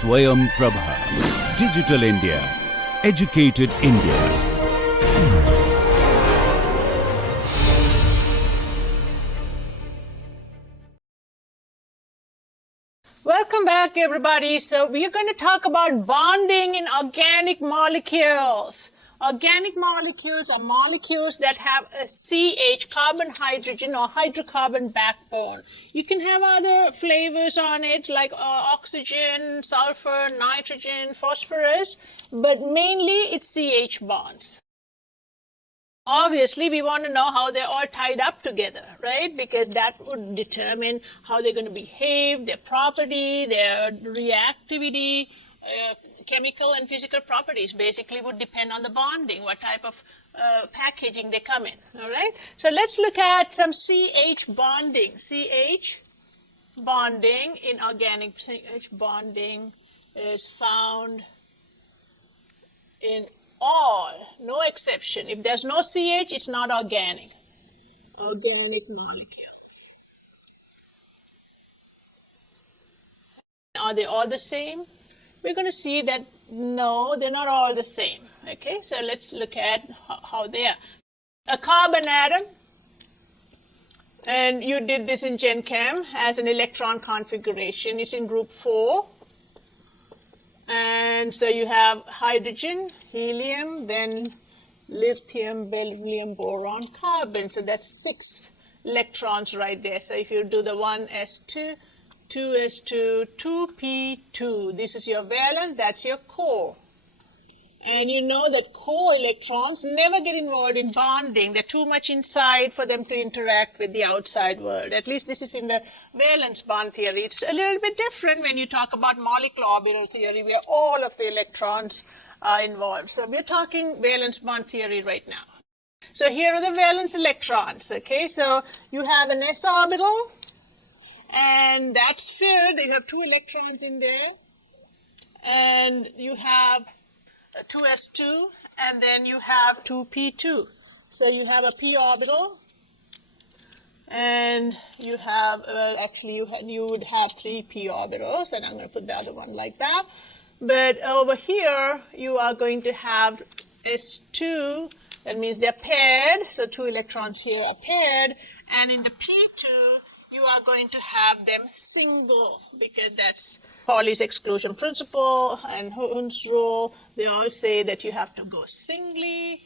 Swayam Prabha. Digital India. Educated India. Welcome back, everybody. So we are going to talk about bonding in organic molecules. Organic molecules are molecules that have a CH, carbon, hydrogen, or hydrocarbon backbone. You can have other flavors on it, like oxygen, sulfur, nitrogen, phosphorus, but mainly it's CH bonds. Obviously, we want to know how they're all tied up together, right? Because that would determine how they're going to behave, their property, their reactivity, chemical and physical properties basically would depend on the bonding, what type of packaging they come in, all right? So let's look at some CH bonding. CH bonding in organic. CH bonding is found in all, no exception. If there's no CH, it's not organic. Organic molecules. Are they all the same? We're going to see that no, they're not all the same. Okay, so let's look at how they are. A carbon atom, and you did this in Gen Chem, has an electron configuration. It's in group 4. And so you have hydrogen, helium, then lithium, beryllium, boron, carbon. So that's 6 electrons right there. So if you do the 1s2, 2s2, 2p2, this is your valence, that's your core. And you know that core electrons never get involved in bonding. They're too much inside for them to interact with the outside world. At least this is in the valence bond theory. It's a little bit different when you talk about molecular orbital theory, where all of the electrons are involved. So we're talking valence bond theory right now. So here are the valence electrons, okay? So you have an s orbital, and that's filled. You have 2 electrons in there. And you have 2s2, and then you have 2p2. So you have a p orbital, and you have, you would have 3 p orbitals, and I'm going to put the other one like that. But over here, you are going to have s2, that means they're paired, so 2 electrons here are paired, and in the p2, you are going to have them single, because that's Pauli's exclusion principle and Hund's rule. They all say that you have to go singly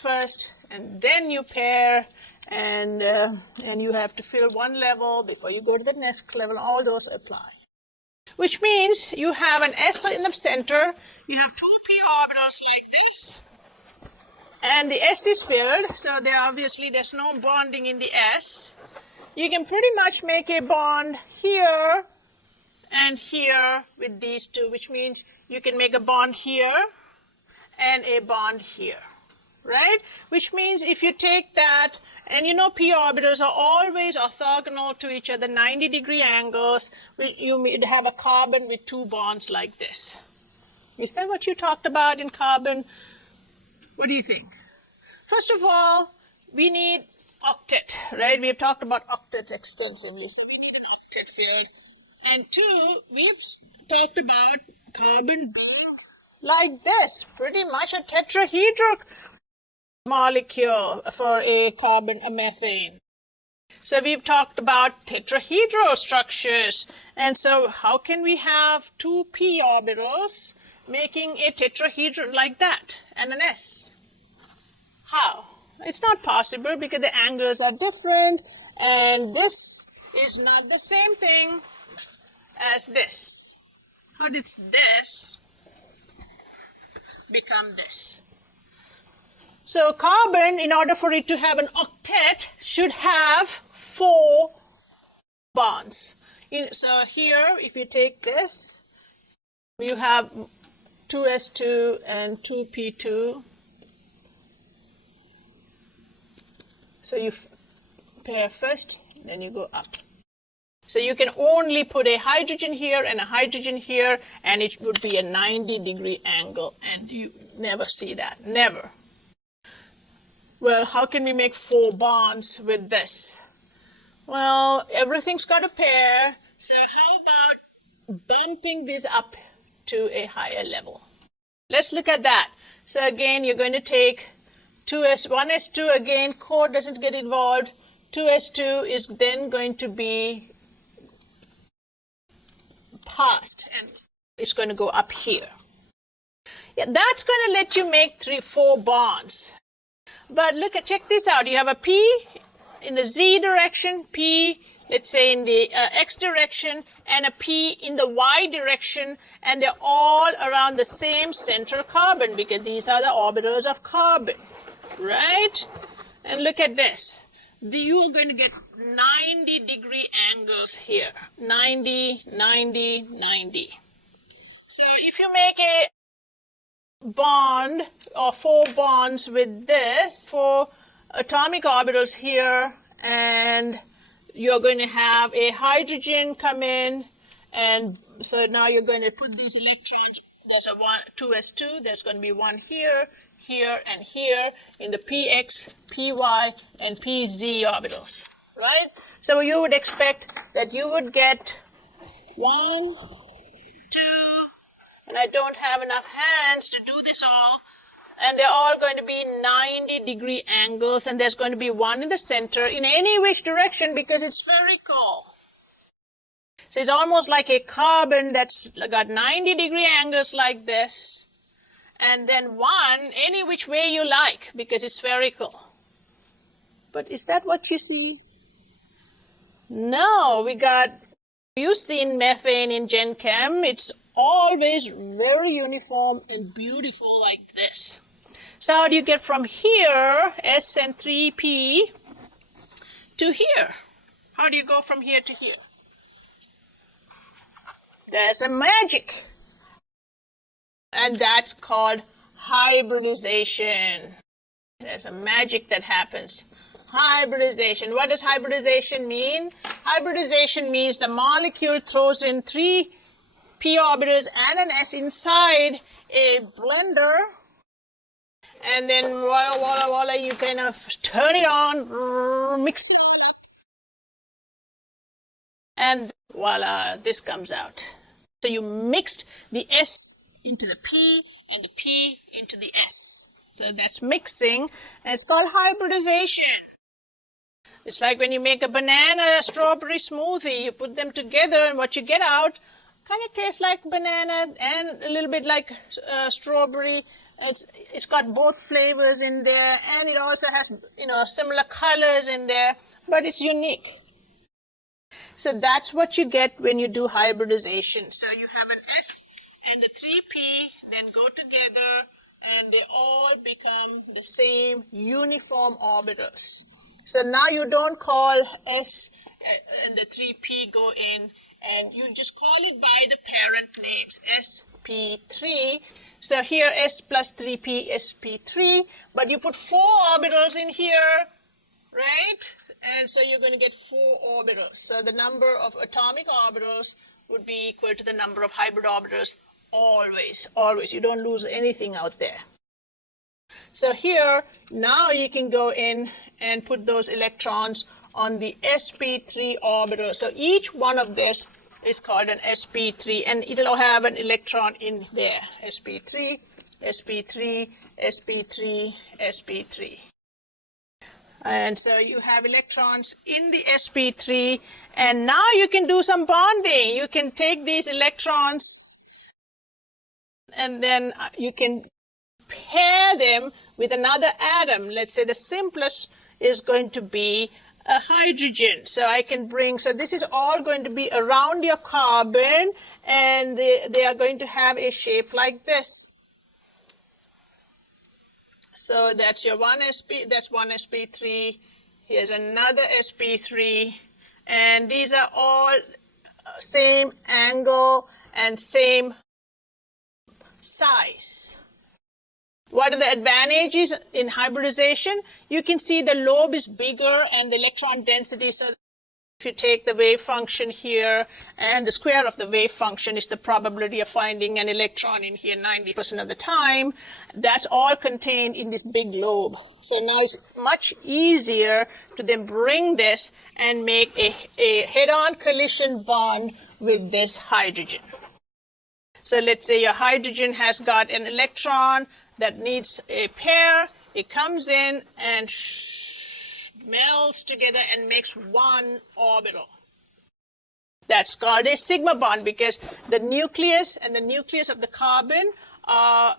first, and then you pair, and you have to fill one level before you go to the next level. All those apply. Which means you have an s in the center, you have 2 p orbitals like this, and the s is filled, so there's no bonding in the s. You can pretty much make a bond here and here with these 2, which means you can make a bond here and a bond here, right? Which means if you take that, and you know p orbitals are always orthogonal to each other, 90-degree angles, you would have a carbon with 2 bonds like this. Is that what you talked about in carbon? What do you think? First of all, we need octet, right? We've talked about octets extensively, so we need an octet field. And 2, we've talked about carbon being like this, pretty much a tetrahedral molecule for a carbon, a methane. So we've talked about tetrahedral structures. And so how can we have 2 p orbitals making a tetrahedron like that and an s? How? It's not possible because the angles are different, and this is not the same thing as this. How did this become this? So carbon, in order for it to have an octet, should have 4 bonds. So here, if you take this, you have 2s2 and 2p2. So you pair first, then you go up. So you can only put a hydrogen here and a hydrogen here, and it would be a 90-degree angle, and you never see that, never. Well, how can we make 4 bonds with this? Well, everything's got a pair, so how about bumping this up to a higher level. Let's look at that. So again, you're going to take 1s2 again, core doesn't get involved. 2s2 is then going to be passed, and it's going to go up here. Yeah, that's going to let you make 4 bonds. But check this out. You have a P in the Z direction, P, let's say in the X direction, and a P in the Y direction, and they're all around the same central carbon because these are the orbitals of carbon, right? And look at this. You are going to get 90-degree angles here. 90, 90, 90. So if you make a bond or 4 bonds with this, 4 atomic orbitals here, and you're going to have a hydrogen come in, and so now you're going to put these electrons. There's a 2s2, there's going to be 1 here, here, and here in the px, py, and pz orbitals, right? So you would expect that you would get 1, 2, and I don't have enough hands to do this all, and they're all going to be 90-degree angles, and there's going to be 1 in the center in any which direction because it's spherical. So it's almost like a carbon that's got 90-degree angles like this, and then 1 any which way you like because it's spherical. But is that what you see? No, you've seen methane in Gen Chem. It's always very uniform and beautiful like this. So how do you get from here, S and 3P, to here? How do you go from here to here? There's a magic. And that's called hybridization. There's a magic that happens. Hybridization. What does hybridization mean? Hybridization means the molecule throws in 3 p orbitals and an s inside a blender, and then voila, voila, voila, you kind of turn it on, mix it all up, and voila, this comes out. So you mixed the S into the P and the P into the S. So that's mixing, and it's called hybridization. It's like when you make a banana strawberry smoothie, you put them together, and what you get out kind of tastes like banana and a little bit like strawberry. It's got both flavors in there, and it also has similar colors in there, but it's unique. So that's what you get when you do hybridization. So you have an S and a 3p, then go together, and they all become the same uniform orbitals. So now you don't call S and the 3p go in, and you just call it by the parent names, sp3. So here S plus 3p, sp3, but you put 4 orbitals in here, right? And so you're going to get 4 orbitals. So the number of atomic orbitals would be equal to the number of hybrid orbitals always, always. You don't lose anything out there. So here, now you can go in and put those electrons on the sp3 orbital. So each one of this is called an sp3, and it'll have an electron in there. sp3, sp3, sp3, sp3. And so you have electrons in the sp3, and now you can do some bonding. You can take these electrons, and then you can pair them with another atom. Let's say the simplest is going to be a hydrogen. So I can bring, so this is all going to be around your carbon, and they are going to have a shape like this. So that's your one sp3, here's another sp3, and these are all same angle and same size. What are the advantages in hybridization? You can see the lobe is bigger and the electron density. So if you take the wave function here, and the square of the wave function is the probability of finding an electron in here 90% of the time, that's all contained in this big lobe. So now it's much easier to then bring this and make a head-on collision bond with this hydrogen. So let's say your hydrogen has got an electron that needs a pair. It comes in and melds together and makes one orbital. That's called a sigma bond because the nucleus and the nucleus of the carbon are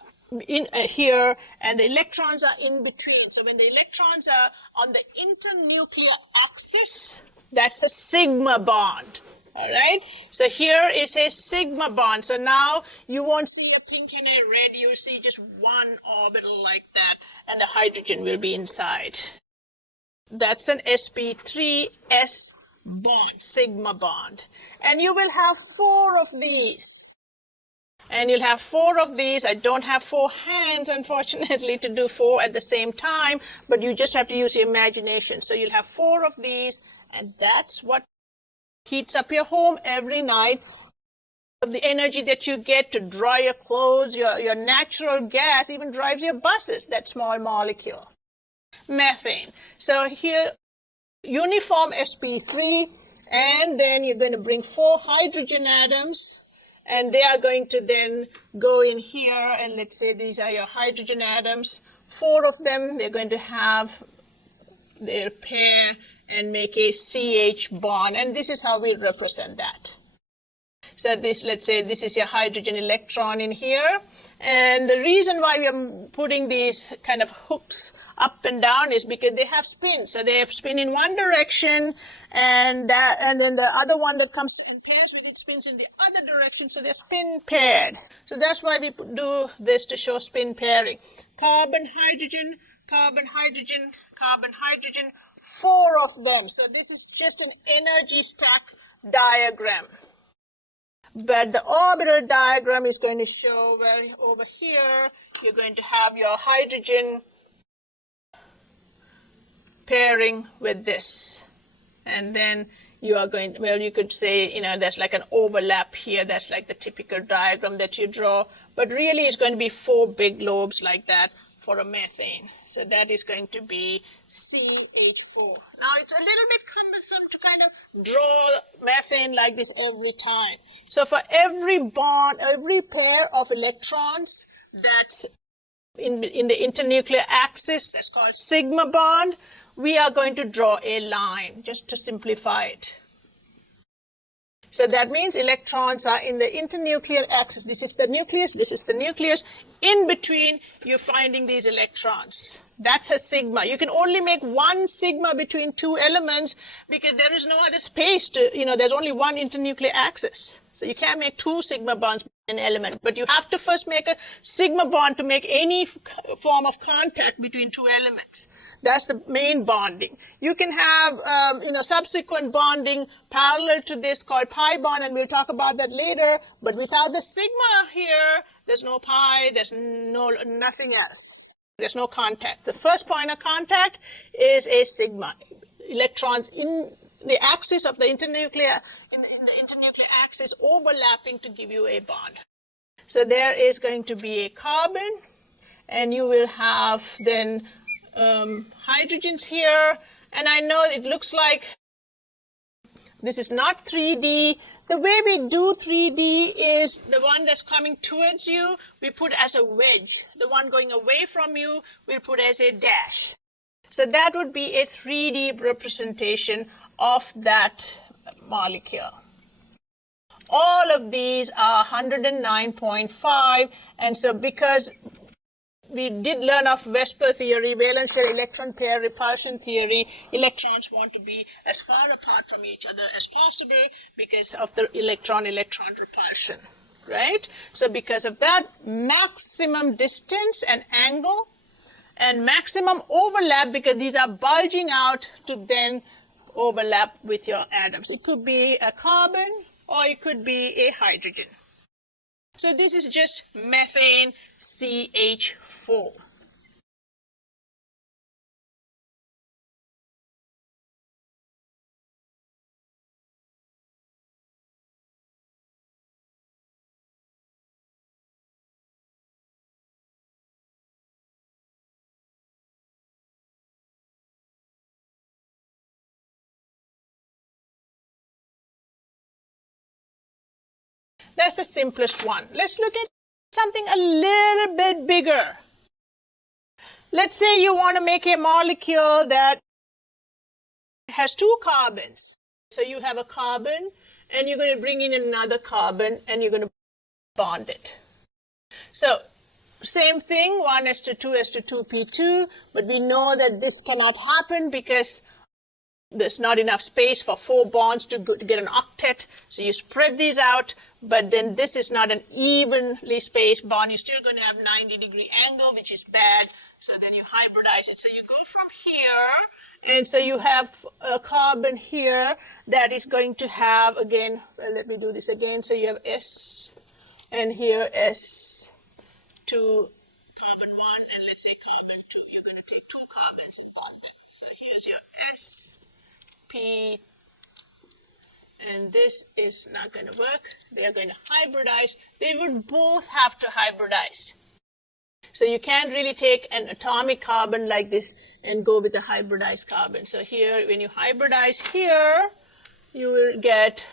in here and the electrons are in between. So when the electrons are on the internuclear axis, that's a sigma bond. All right. So here is a sigma bond. So now you won't see a pink and a red. You'll see just one orbital like that, and the hydrogen will be inside. That's an sp3s bond, sigma bond. And you will have 4 of these. And you'll have 4 of these. I don't have 4 hands, unfortunately, to do 4 at the same time, but you just have to use your imagination. So you'll have 4 of these, and that's what heats up your home every night. The energy that you get to dry your clothes, your natural gas even drives your buses, that small molecule. Methane. So here, uniform sp3, and then you're going to bring 4 hydrogen atoms, and they are going to then go in here, and let's say these are your hydrogen atoms. 4 of them, they're going to have their pair and make a CH bond, and this is how we represent that. So this, let's say this is your hydrogen electron in here, and the reason why we are putting these kind of hooks up and down is because they have spin. So they have spin in one direction, and then the other one that comes and pairs with it spins in the other direction, so they're spin paired. So that's why we do this, to show spin pairing. Carbon, hydrogen, carbon, hydrogen, carbon, hydrogen, 4 of them. So this is just an energy stack diagram. But the orbital diagram is going to show where over here you're going to have your hydrogen pairing with this. And then you are going, well, you could say, there's like an overlap here. That's like the typical diagram that you draw. But really it's going to be 4 big lobes like that for a methane. So that is going to be CH4. Now it's a little bit cumbersome to kind of draw methane like this every time. So for every bond, every pair of electrons that's in the internuclear axis, that's called sigma bond, we are going to draw a line just to simplify it. So that means electrons are in the internuclear axis. This is the nucleus, this is the nucleus. In between, you're finding these electrons. That's a sigma. You can only make 1 sigma between 2 elements because there is no other space to, there's only 1 internuclear axis. So you can't make 2 sigma bonds in an element, but you have to first make a sigma bond to make any form of contact between 2 elements. That's the main bonding. You can have, subsequent bonding parallel to this called pi bond, and we'll talk about that later. But without the sigma here, there's no pi, there's nothing else. There's no contact. The first point of contact is a sigma. Electrons in the axis of the internuclear, in the internuclear axis overlapping to give you a bond. So there is going to be a carbon, and you will have then hydrogens here, and I know it looks like this is not 3D. The way we do 3D is the one that's coming towards you, we put as a wedge. The one going away from you, we'll put as a dash. So that would be a 3D representation of that molecule. All of these are 109.5, and so because we did learn of VSEPR theory, valence shell electron pair repulsion theory, electrons want to be as far apart from each other as possible because of the electron-electron repulsion, right? So because of that, maximum distance and angle and maximum overlap, because these are bulging out to then overlap with your atoms. It could be a carbon or it could be a hydrogen. So this is just methane CH4. That's the simplest one. Let's look at something a little bit bigger. Let's say you want to make a molecule that has 2 carbons. So you have a carbon, and you're going to bring in another carbon, and you're going to bond it. So same thing, 1s2 2p2, but we know that this cannot happen because there's not enough space for 4 bonds to get an octet. So you spread these out, but then this is not an evenly spaced bond. You're still going to have 90-degree angle, which is bad. So then you hybridize it. So you go from here, and so you have a carbon here that is going to have, again, let me do this again. So you have S, and here S2 carbon 1, and let's say carbon 2. You're going to take 2 carbons and bond them. So here's your SP, and this is not going to work. They are going to hybridize. They would both have to hybridize. So you can't really take an atomic carbon like this and go with a hybridized carbon. So here, when you hybridize here, you will get,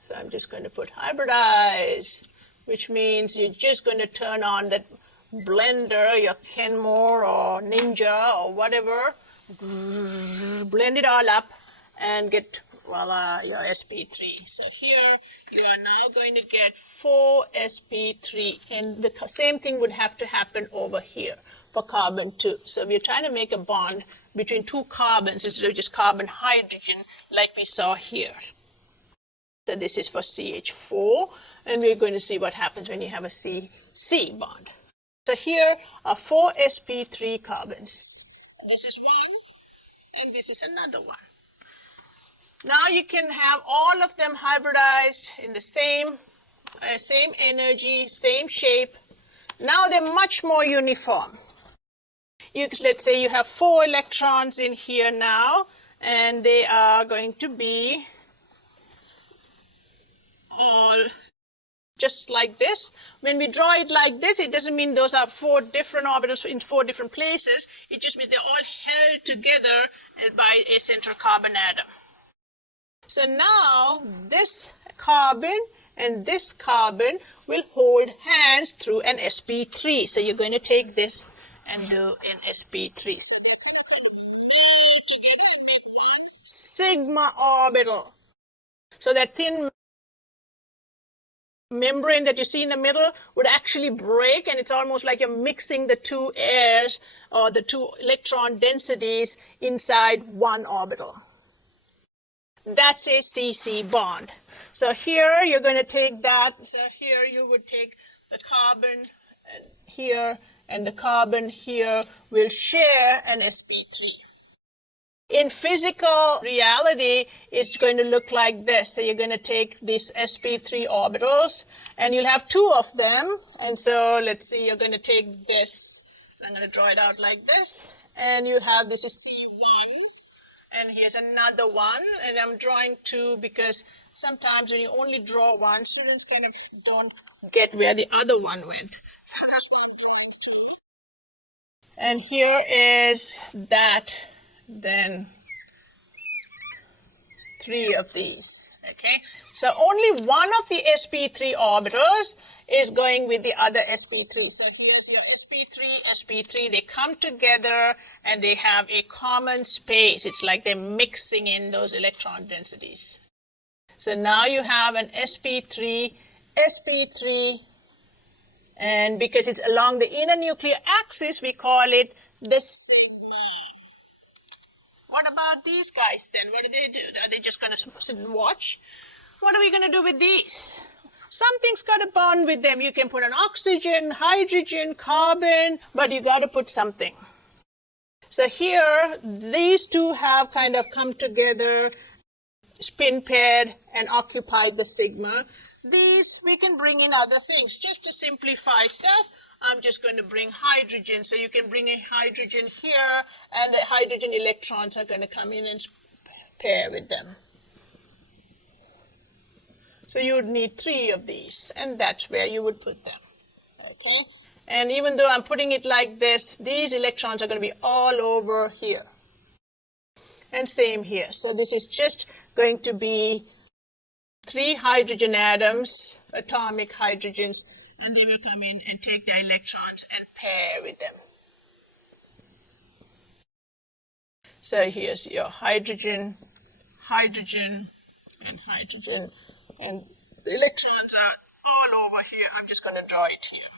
so I'm just going to put hybridize, which means you're just going to turn on that blender, your Kenmore or Ninja or whatever, blend it all up and get, voila, your sp3. So here you are now going to get 4 sp3, and the same thing would have to happen over here for carbon 2. So we're trying to make a bond between 2 carbons instead of just carbon hydrogen like we saw here. So this is for CH4, and we're going to see what happens when you have a C bond. So here are 4 sp3 carbons. This is one, and this is another one. Now you can have all of them hybridized in the same energy, same shape. Now they're much more uniform. Let's say you have 4 electrons in here now, and they are going to be all just like this. When we draw it like this, it doesn't mean those are 4 different orbitals in 4 different places. It just means they're all held together by a central carbon atom. So now this carbon and this carbon will hold hands through an sp3. So you're going to take this and do an sp3. So they'll meld together and make one sigma orbital. So that thin membrane that you see in the middle would actually break, and it's almost like you're mixing the 2 airs or the 2 electron densities inside one orbital. That's a CC bond. So here you're going to take that. So here you would take the carbon here, and the carbon here will share an sp3. In physical reality, it's going to look like this. So you're going to take these sp3 orbitals, and you'll have 2 of them. And so let's see, you're going to take this. I'm going to draw it out like this. And you have, this is C1. And here's another one, and I'm drawing 2 because sometimes when you only draw one, students kind of don't get where the other one went. So that's why I'm drawing 2. And here is that, then 3 of these, okay? So only one of the sp3 orbitals is going with the other sp3. So here's your sp3, they come together and they have a common space. It's like they're mixing in those electron densities. So now you have an sp3, and because it's along the inner nuclear axis, we call it the sigma. What about these guys then? What do they do? Are they just going to sit and watch? What are we going to do with these? Something's got to bond with them. You can put an oxygen, hydrogen, carbon, but you got to put something. So here, these 2 have kind of come together, spin paired, and occupied the sigma. These, we can bring in other things. Just to simplify stuff, I'm just going to bring hydrogen. So you can bring a hydrogen here, and the hydrogen electrons are going to come in and pair with them. So you would need 3 of these, and that's where you would put them, okay? And even though I'm putting it like this, these electrons are going to be all over here. And same here. So this is just going to be 3 hydrogen atoms, atomic hydrogens, and they will come in and take the electrons and pair with them. So here's your hydrogen, hydrogen, and hydrogen, and the electrons are all over here. I'm just going to draw it here.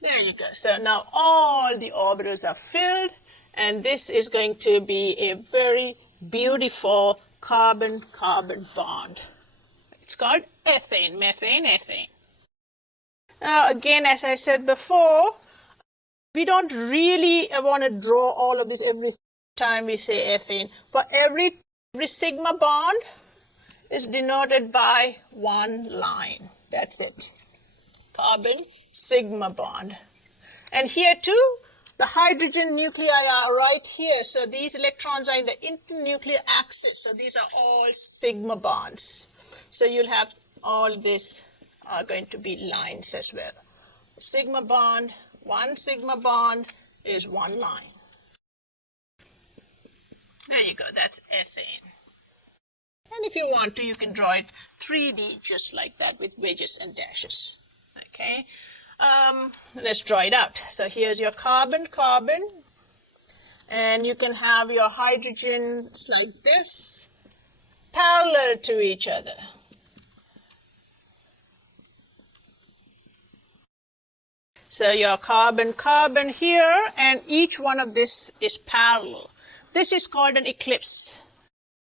There you go. So now all the orbitals are filled, and this is going to be a very beautiful carbon-carbon bond. It's called ethane, methane, ethane. Now again, as I said before, we don't really want to draw all of this every time we say ethane. For every sigma bond is denoted by one line. That's it. Carbon sigma bond. And here too, the hydrogen nuclei are right here. So these electrons are in the internuclear axis. So these are all sigma bonds. So you'll have all this are going to be lines as well. Sigma bond, one sigma bond is one line. There you go, that's ethane. And if you want to, you can draw it 3D just like that with wedges and dashes. Okay, let's draw it out. So here's your carbon, carbon, and you can have your hydrogens like this, parallel to each other. So your carbon, carbon here, and each one of this is parallel. This is called an eclipse.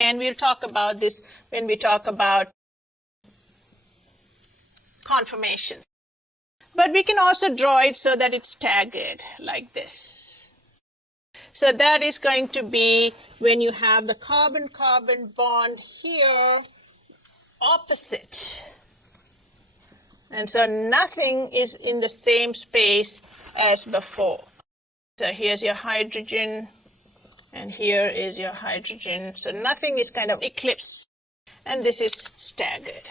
And we'll talk about this when we talk about conformation. But we can also draw it so that it's staggered like this. So that is going to be when you have the carbon-carbon bond here opposite. And so nothing is in the same space as before. So here's your hydrogen, and here is your hydrogen. So nothing is kind of eclipsed, and this is staggered.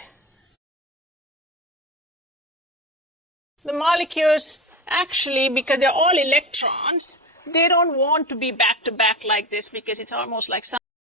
The molecules actually, because they're all electrons, they don't want to be back to back like this because it's almost like